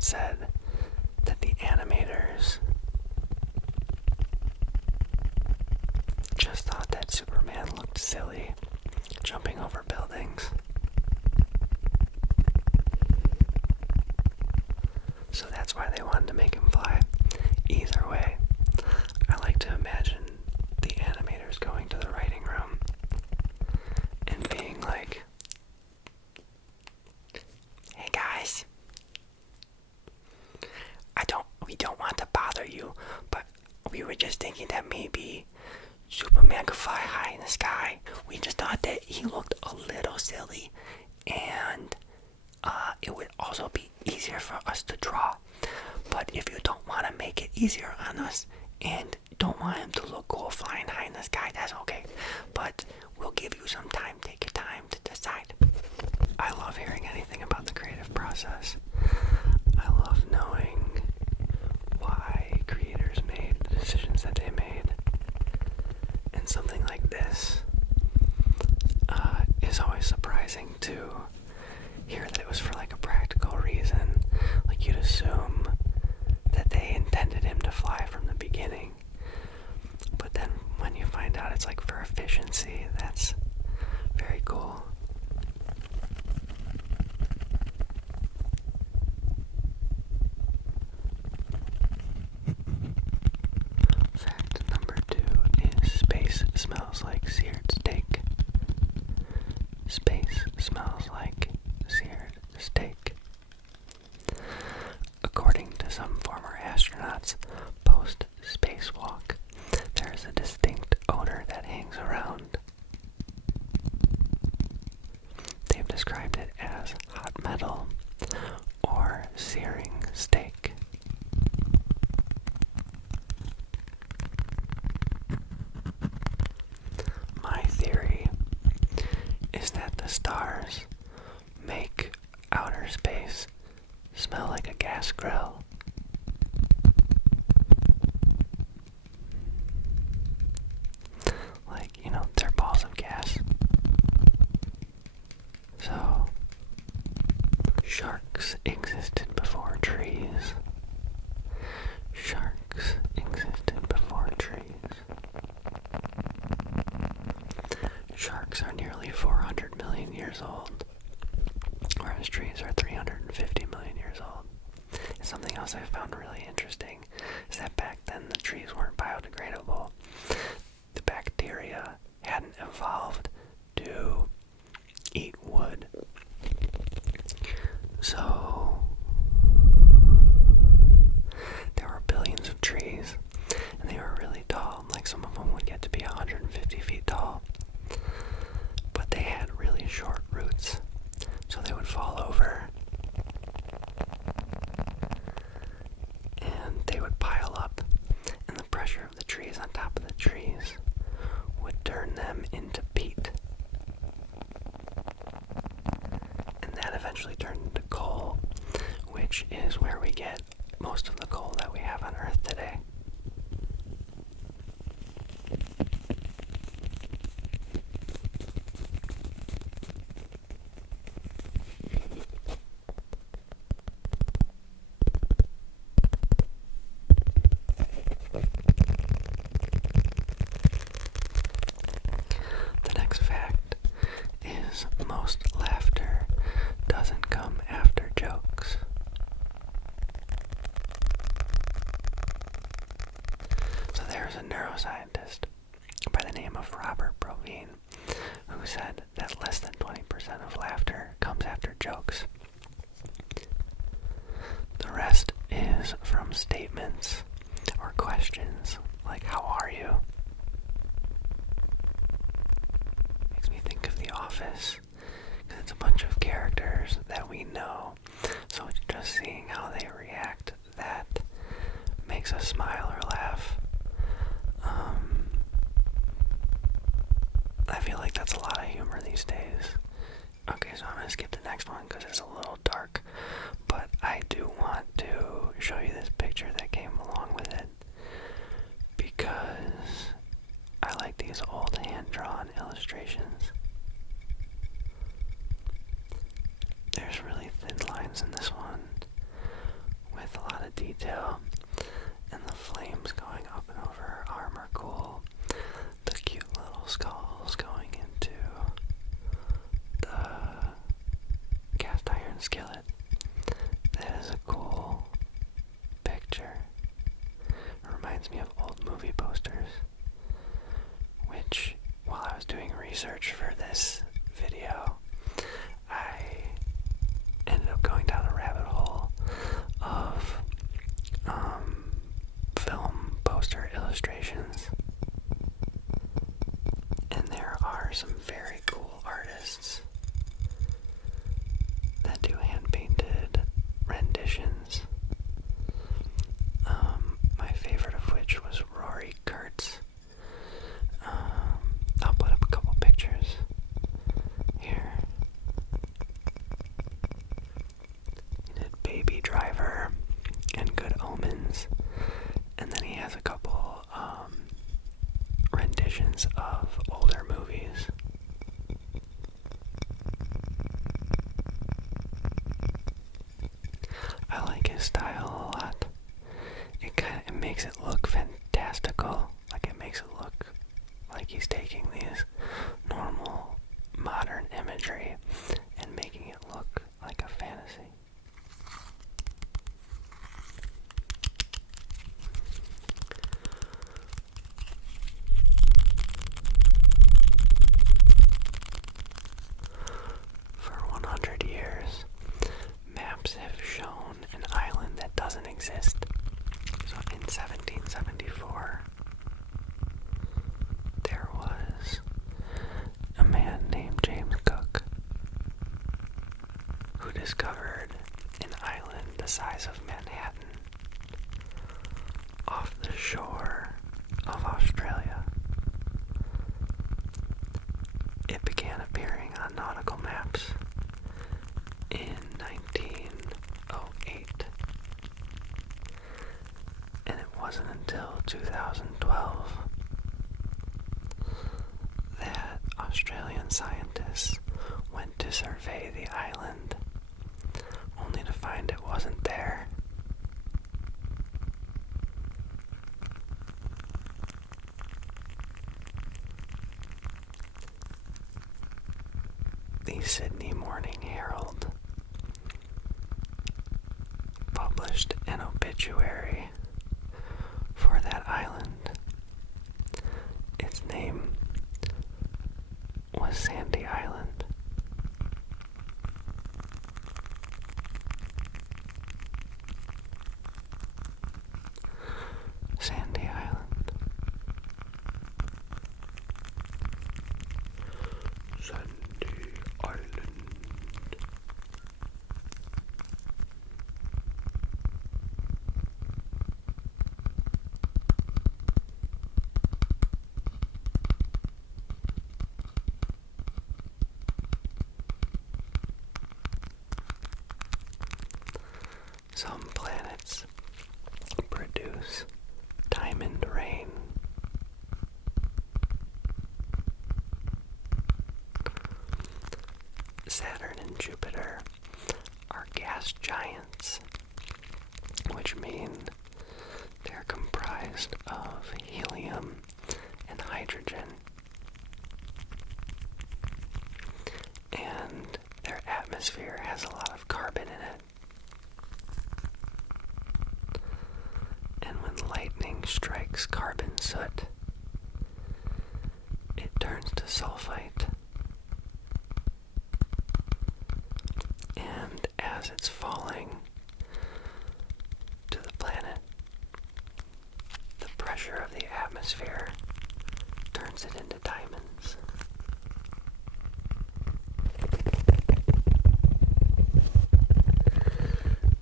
that said that the animators just thought that Superman looked silly jumping over buildings. So that's why they wanted to make him fly. Either way, I like to imagine the animators going to the writing room and being like, "Hey guys, we don't want to bother you, but we were just thinking that maybe Superman could fly high in the sky. We just thought that he looked a little silly, and it would also be easier for us to draw. But if you don't want to make it easier on us and don't want him to look cool flying high in the sky, that's okay. But we'll give you some time. Take your time to decide." I love hearing anything about the creative process. I love knowing why creators made the decisions that they made. And something like this is always surprising to hear that it was for like a practical reason. Like, you'd assume that they intended him to fly from the beginning. But then when you find out it's like for efficiency, that's very cool. Fact number 2 is space smells like seared steak. Space smells like seared steak. According to some former astronauts, post-spacewalk, there is a distinct odor that hangs around. They've described it as hot metal or searing steak. My theory is that the stars make outer space smell like a gas grill. Like, you know, they're balls of gas. So, sharks existed before trees. Sharks existed before trees. Sharks are nearly 400 million years old, whereas trees are 350 million years old. And something else I found really interesting is that back then the trees weren't biodegradable. The bacteria hadn't evolved to eat wood. So there were billions of trees, and they were really tall. Like, some of them would get to be 150 feet tall. But they had really short roots, so they would fall over and they would pile up, and the pressure of the trees on top of the trees would turn them into peat. And that eventually turned into coal, which is where we get most of the coal that we have on Earth today. The next fact is most laughter doesn't come after jokes. So there's a neuroscientist by the name of Robert Provine who said that less than 20% of laughter comes after jokes. The rest is from statements or questions like, "How are you?" Makes me think of The Office, because it's a bunch of characters that we know, so it's just seeing how they react that makes us smile or laugh. I feel like that's a lot of humor these days. Okay, so I'm going to skip the next one because it's a little dark, but I do want to show you this picture that came along with it, because I like these old hand-drawn illustrations. There's really thin lines in this one, the detail. And the flames going up and over her arm are cool. The cute little skulls going into the cast iron skillet. That is a cool picture. It reminds me of old movie posters, which, while I was doing research for this video, I ended up going down a rabbit hole of film poster illustrations. And there are some very cool artists that do hand-painted renditions. My favorite of which was Rory Kurtz. I'll put up a couple pictures here. He did Baby Driver and Good Omens, and then he has a couple renditions of older movies. I like his style a lot. It makes it look fantastical. Like, it makes it look like he's taking these normal modern imagery and making it look like a fantasy. For 100 years, maps have shown an island that doesn't exist. So in 1774, there was a man named James Cook who discovered an island the size of Manhattan off the shore of Australia. It began appearing on nautical maps in 1908. And it wasn't until 2012 that Australian scientists went to survey the island, only to find it wasn't there. The Sydney Morning Herald published an obituary for that island. Its name was Sandy Island. Sandy Island. Sandy Island. Some planets produce diamond rain. Saturn and Jupiter are gas giants, which mean they're comprised of helium and hydrogen. And their atmosphere has a lot of carbon in it. And when lightning strikes carbon soot, it turns to sulfite. And as it's falling to the planet, the pressure of the atmosphere turns it into diamonds.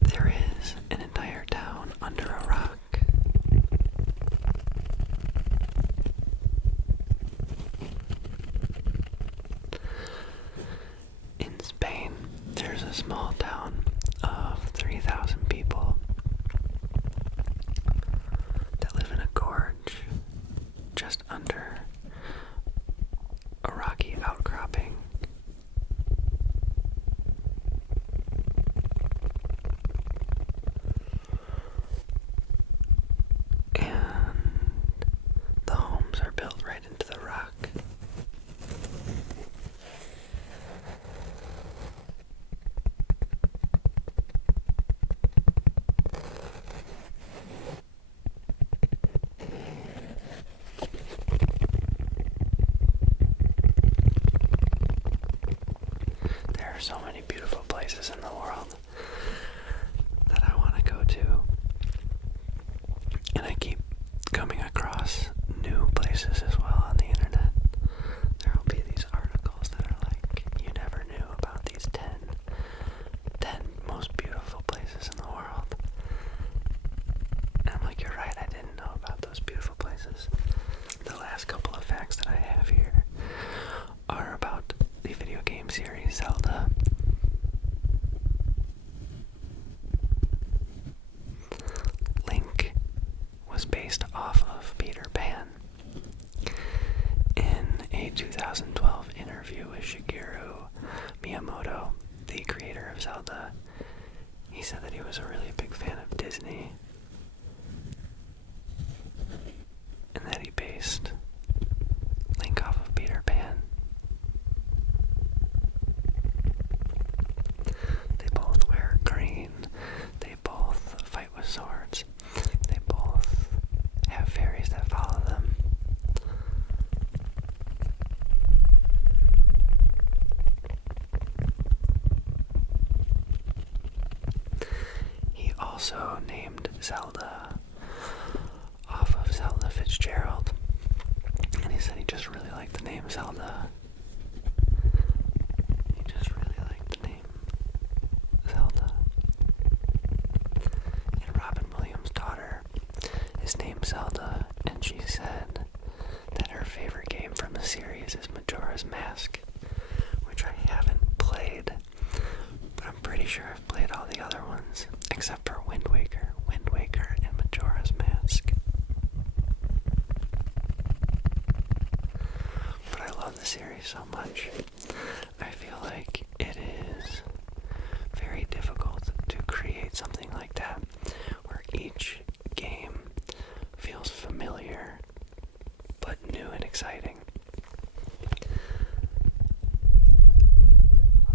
There is an entire town under a rock. In Spain, there's a small town of 3,000 people that live in a gorge just under places in the world that I want to go to. And I keep coming across new places as well on the internet. There will be these articles that are like, you never knew about these 10 most beautiful places in the world. And I'm like, you're right, I didn't know about those beautiful places. The last couple of facts that I have here are about the video game series Zelda. Link was based off of Peter Pan. In a 2012 interview with Shigeru Miyamoto, the creator of Zelda, he said that he was a really big fan of Disney and that he based Link off of Peter Pan. They both wear green, they both fight with swords, they both have fairies that follow them. He also named Zelda off of Zelda Fitzgerald, and he said he just really liked the name Zelda. He just really liked the name Zelda. And Robin Williams' daughter is named Zelda, and she said that her favorite game from the series is Majora's Mask, which I haven't played, but I'm pretty sure I've played all the other ones, except for Wind Waker, and Majora's Mask. But I love the series so much. I feel like it is very difficult to create something like that, where each game feels familiar, but new and exciting.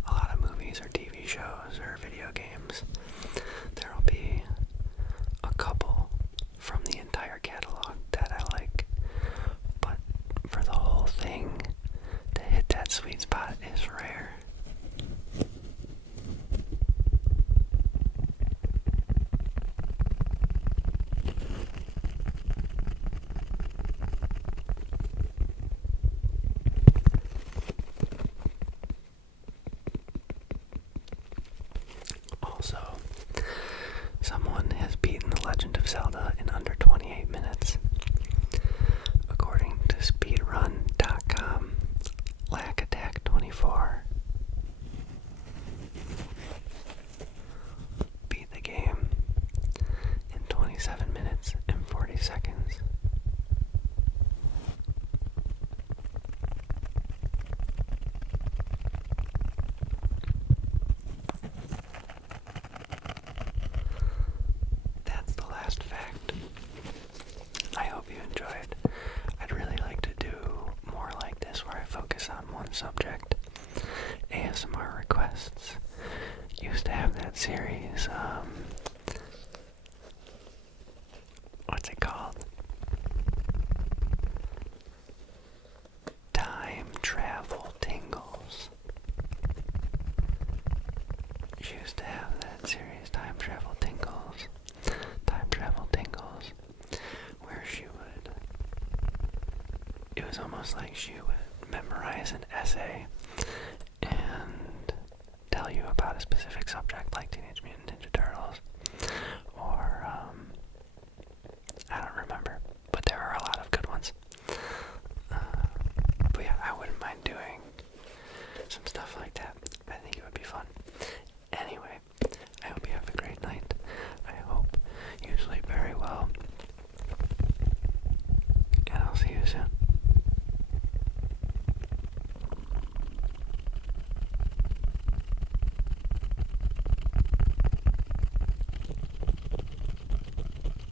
A lot of movies or TV shows or video games, there will be a couple from the entire catalog that I like, but for the whole thing to hit that sweet spot is rare. Also, someone has beaten The Legend of Zelda in under 28 minutes. According to speedrun.com, Lack Attack 24 beat the game in 27 minutes and 40 seconds. That's the last fact. I hope you enjoyed. I'd really like to do more like this where I focus on one subject. ASMR requests. Used to have that series, what's it called? Time Travel Tingles. She used to have that series, Time Travel Tingles, where it was almost like she would memorize an essay and tell you about a specific subject, like Teenage Mutant Ninja Turtles, or, I don't remember, but there are a lot of good ones. But yeah, I wouldn't mind doing some stuff like that. I think it would be fun.